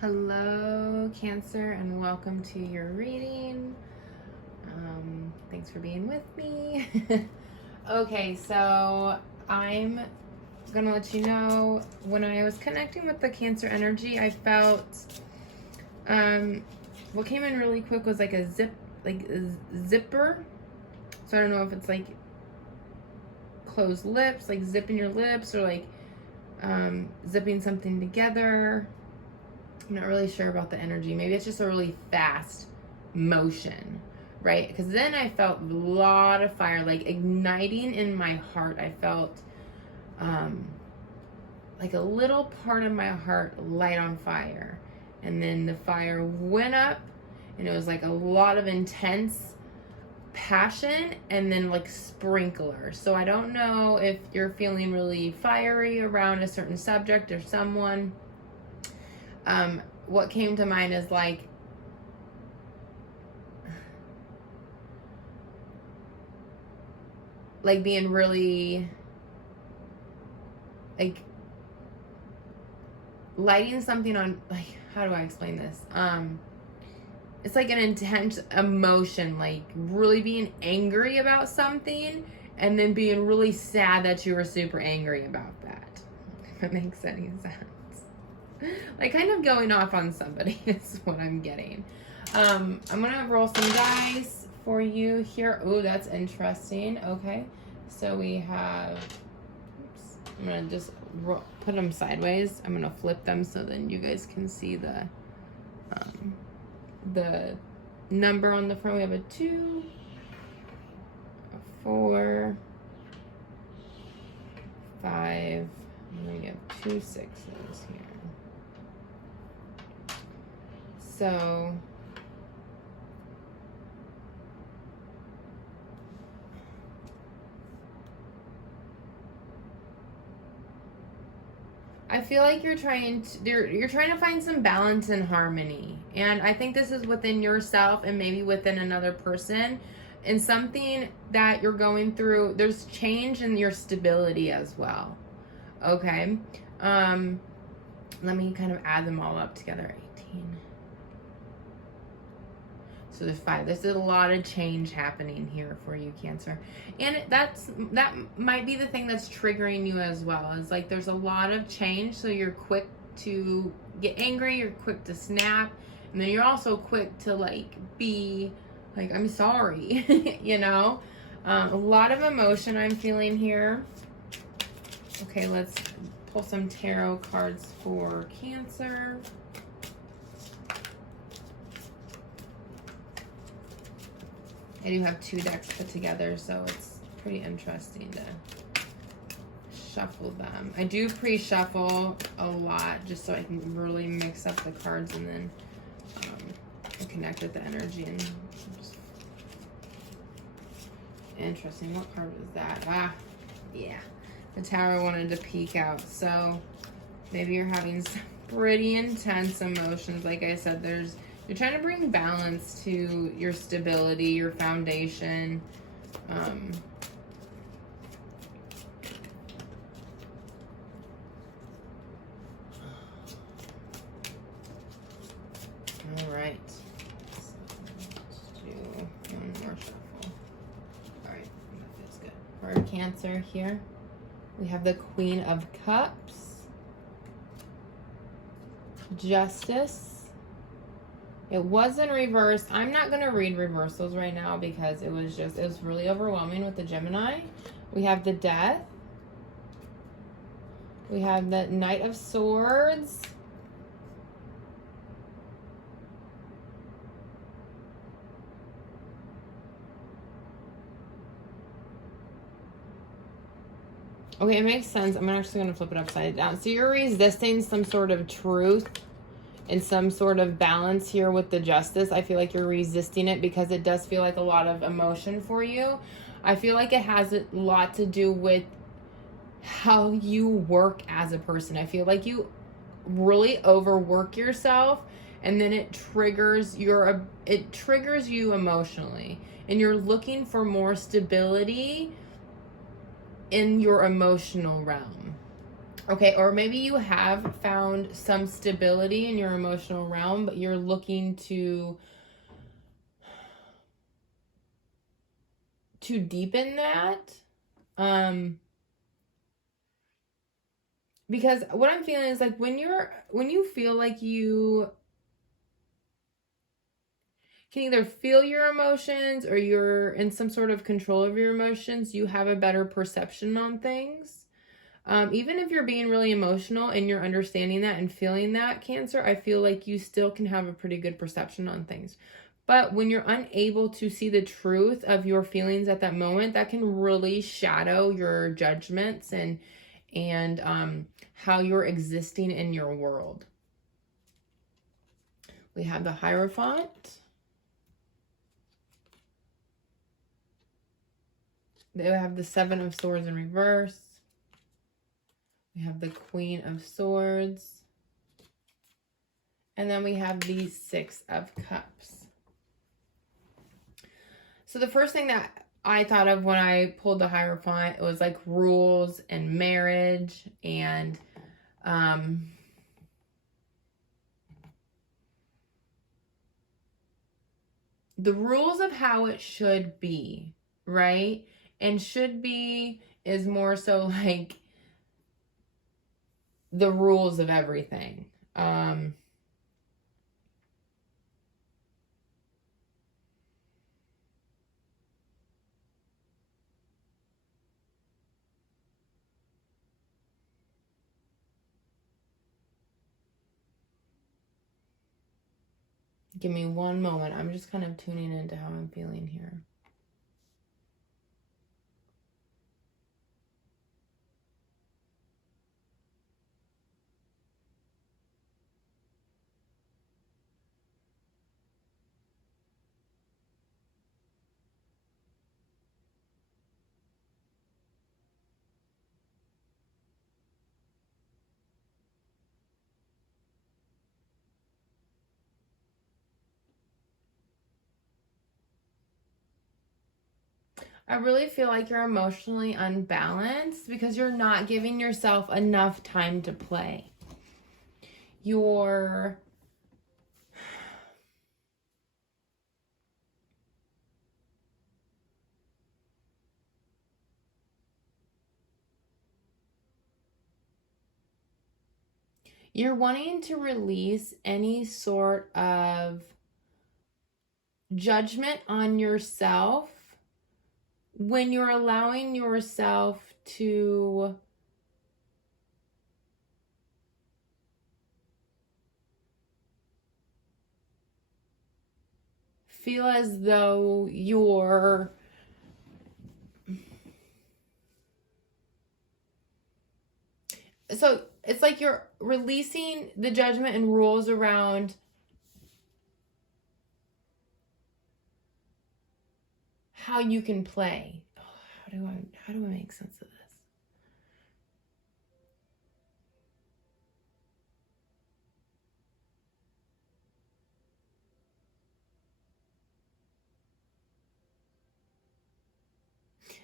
Hello, Cancer, and welcome to your reading. Thanks for being with me. Okay, so I'm gonna let you know when I was connecting with the Cancer energy, I felt what came in really quick was like a zipper. So I don't know if it's like closed lips, like zipping your lips, or like zipping something together. I'm not really sure about the energy. Maybe it's just a really fast motion, right? Because then I felt a lot of fire, like igniting in my heart. I felt like a little part of my heart light on fire. And then the fire went up, and it was like a lot of intense passion and then like sprinkler. So I don't know if you're feeling really fiery around a certain subject or someone. What came to mind is like being really like lighting something on, like, how do I explain this? It's like an intense emotion, like really being angry about something and then being really sad that you were super angry about that. If it makes any sense. Like kind of going off on somebody is what I'm getting. I'm gonna roll some dice for you here. Oh, that's interesting. Okay, so we have, oops, I'm gonna just put them sideways. I'm gonna flip them so then you guys can see the number on the front. We have a 2, a 4, 5, and we have 2 6s here. So I feel like you're trying to find some balance and harmony. And I think this is within yourself and maybe within another person. And something that you're going through, there's change in your stability as well. Okay? Let me kind of add them all up together. 18. So there's 5. There's a lot of change happening here for you, Cancer. And that might be the thing that's triggering you as well. It's like there's a lot of change, so you're quick to get angry, you're quick to snap, and then you're also quick to like be like, I'm sorry, you know? A lot of emotion I'm feeling here. Okay, let's pull some tarot cards for Cancer. I do have 2 decks put together, so it's pretty interesting to shuffle them. I do pre-shuffle a lot just so I can really mix up the cards and then connect with the energy. And just... Interesting. What card was that? Ah, yeah. The Tower wanted to peek out. So maybe you're having some pretty intense emotions. Like I said, you're trying to bring balance to your stability, your foundation. All right. Let's do one more shuffle. All right, that feels good. For Cancer here, we have the Queen of Cups, Justice. It was in reverse. I'm not going to read reversals right now because it was really overwhelming with the Gemini. We have the Death. We have the Knight of Swords. Okay, it makes sense. I'm actually going to flip it upside down. So you're resisting some sort of truth and some sort of balance here with the Justice. I feel like you're resisting it because it does feel like a lot of emotion for you. I feel like it has a lot to do with how you work as a person. I feel like you really overwork yourself, and then it triggers you emotionally, and you're looking for more stability in your emotional realm. Okay, or maybe you have found some stability in your emotional realm, but you're looking to deepen that. Because what I'm feeling is like when you feel like you can either feel your emotions or you're in some sort of control of your emotions, you have a better perception on things. Even if you're being really emotional and you're understanding that and feeling that, Cancer, I feel like you still can have a pretty good perception on things. But when you're unable to see the truth of your feelings at that moment, that can really shadow your judgments and how you're existing in your world. We have the Hierophant. They have the Seven of Swords in reverse. We have the Queen of Swords. And then we have the Six of Cups. So the first thing that I thought of when I pulled the Hierophant, it was like rules and marriage and the rules of how it should be, right? And should be is more so like the rules of everything. Give me one moment. I'm just kind of tuning into how I'm feeling here. I really feel like you're emotionally unbalanced because you're not giving yourself enough time to play. You're wanting to release any sort of judgment on yourself when you're allowing yourself to feel as though you're so it's like you're releasing the judgment and rules around how you can play. Oh, how do I make sense of this?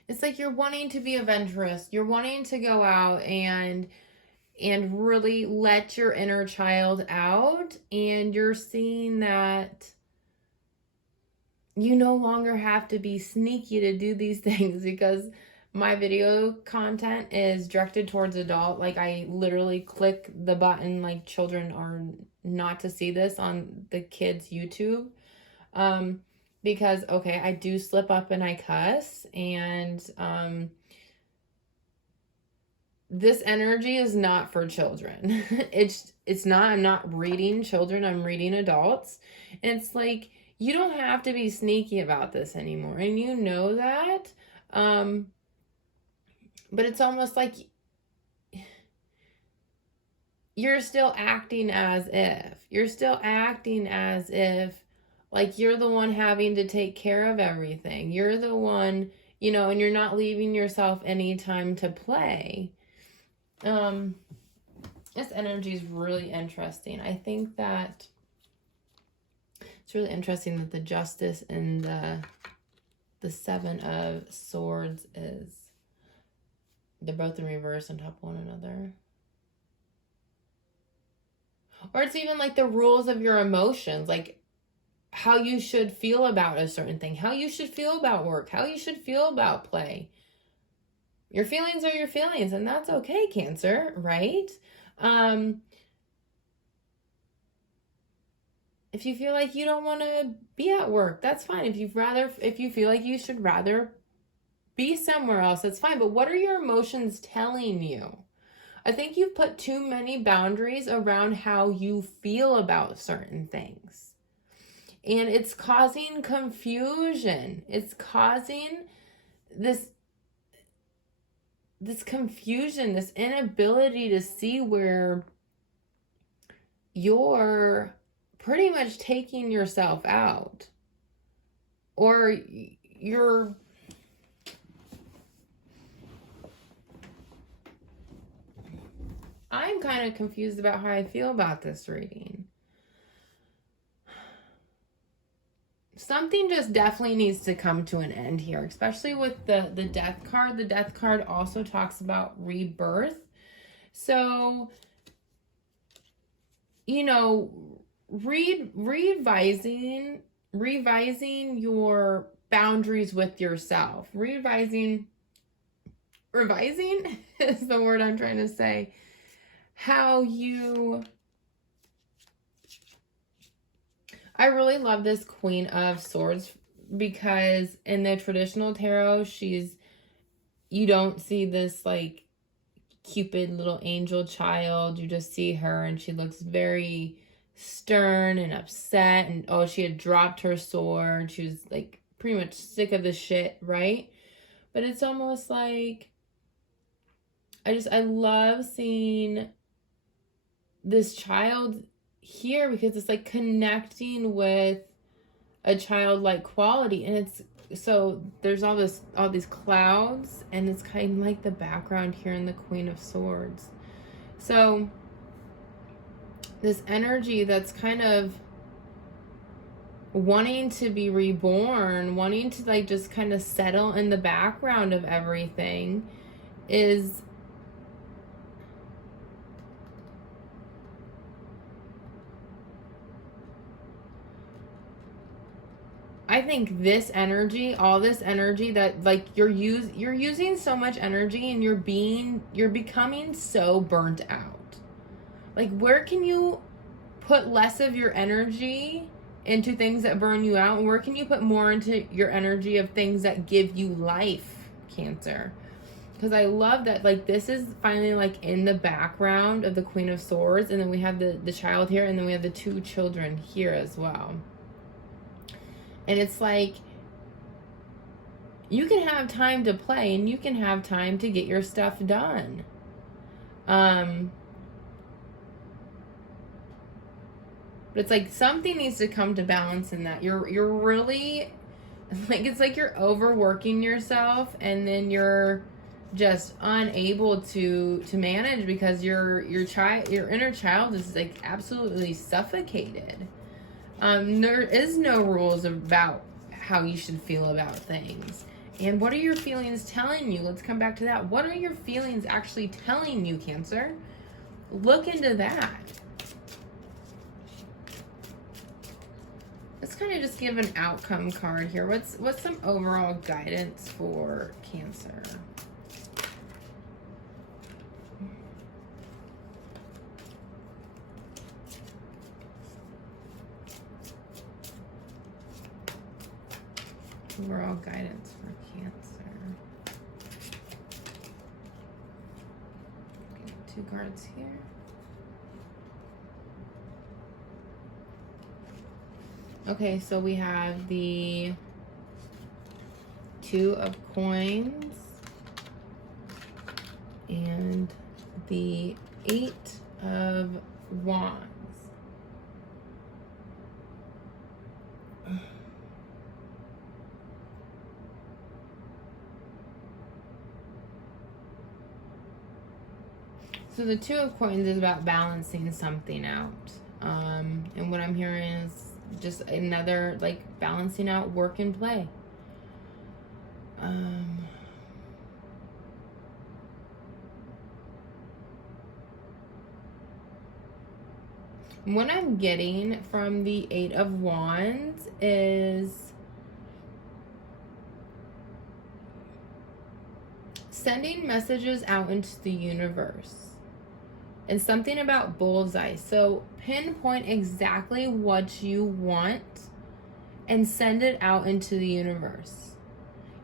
It's like you're wanting to be adventurous. You're wanting to go out and really let your inner child out, and you're seeing that you no longer have to be sneaky to do these things because my video content is directed towards adult. Like I literally click the button like children are not to see this on the kids YouTube. Because okay, I do slip up and I cuss, and this energy is not for children. It's not. I'm not reading children, I'm reading adults. And it's like you don't have to be sneaky about this anymore, and you know that. But it's almost like you're still acting as if like you're the one having to take care of everything. You're the one, and you're not leaving yourself any time to play. This energy is really interesting. I think that it's really interesting that the Justice and the Seven of Swords they're both in reverse on top of one another. Or it's even like the rules of your emotions, like how you should feel about a certain thing, how you should feel about work, how you should feel about play. Your feelings are your feelings, and that's okay, Cancer, right? If you feel like you don't want to be at work, that's fine. If you feel like you should rather be somewhere else, that's fine. But what are your emotions telling you? I think you've put too many boundaries around how you feel about certain things. And it's causing confusion. It's causing this confusion, this inability to see where you're pretty much taking yourself out. Or you're I'm kind of confused about how I feel about this reading. Something just definitely needs to come to an end here, especially with the death card. The death card also talks about rebirth. So, you know, revising your boundaries with yourself. Revising is the word I'm trying to say. I really love this Queen of Swords because in the traditional tarot, you don't see this like Cupid little angel child. You just see her and she looks very stern and upset, and she had dropped her sword. She was like pretty much sick of the shit, right? But it's almost like I love seeing this child here because it's like connecting with a childlike quality, and there's all these clouds, and it's kind of like the background here in the Queen of Swords. So this energy that's kind of wanting to be reborn, wanting to like just kind of settle in the background of everything is I think all this energy that like you're using so much energy, and you're becoming so burnt out. Like, where can you put less of your energy into things that burn you out, and where can you put more into your energy of things that give you life, Cancer? Because I love that, like, this is finally like in the background of the Queen of Swords, and then we have the child here, and then we have the two children here as well. And it's like, you can have time to play, and you can have time to get your stuff done. But it's like something needs to come to balance in that. You're really, like, it's like you're overworking yourself, and then you're just unable to manage because your inner child is like absolutely suffocated. There is no rules about how you should feel about things. And what are your feelings telling you? Let's come back to that. What are your feelings actually telling you, Cancer? Look into that. Let's kind of just give an outcome card here. What's some overall guidance for Cancer? Overall guidance for Cancer. Okay, 2 cards here. Okay, so we have the 2 of Coins and the 8 of Wands. So the 2 of Coins is about balancing something out. And what I'm hearing is just another, like, balancing out work and play. What I'm getting from the Eight of Wands is sending messages out into the universe. And something about bullseye. So pinpoint exactly what you want and send it out into the universe.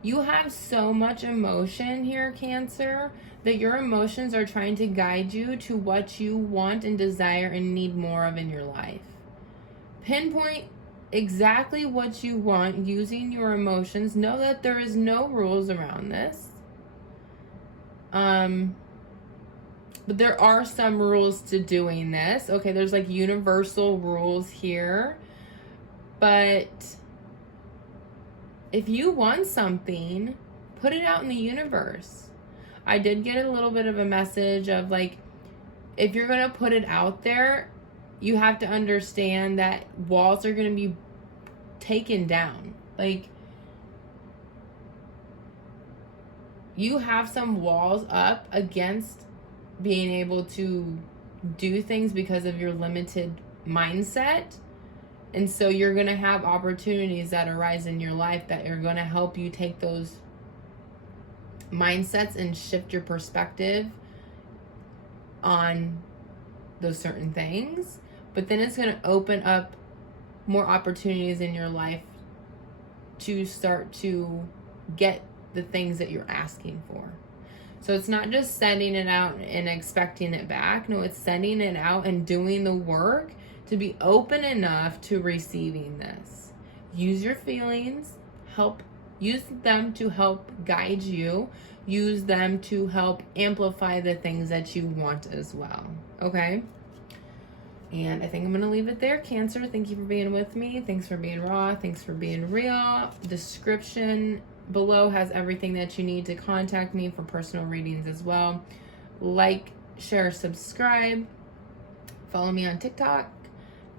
You have so much emotion here, Cancer, that your emotions are trying to guide you to what you want and desire and need more of in your life. Pinpoint exactly what you want using your emotions. Know that there is no rules around this. But there are some rules to doing this. Okay, there's like universal rules here. But if you want something, put it out in the universe. I did get a little bit of a message of like, if you're going to put it out there, you have to understand that walls are going to be taken down. Like, you have some walls up against being able to do things because of your limited mindset. And so you're going to have opportunities that arise in your life that are going to help you take those mindsets and shift your perspective on those certain things. But then it's going to open up more opportunities in your life to start to get the things that you're asking for. So it's not just sending it out and expecting it back. No, it's sending it out and doing the work to be open enough to receiving this. Use your feelings, use them to help guide you. Use them to help amplify the things that you want as well. Okay? And I think I'm going to leave it there, Cancer. Thank you for being with me. Thanks for being raw. Thanks for being real. Description below has everything that you need to contact me for personal readings as well. Like, share, subscribe. Follow me on TikTok,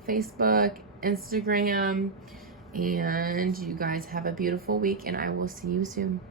Facebook, Instagram. And you guys have a beautiful week, and I will see you soon.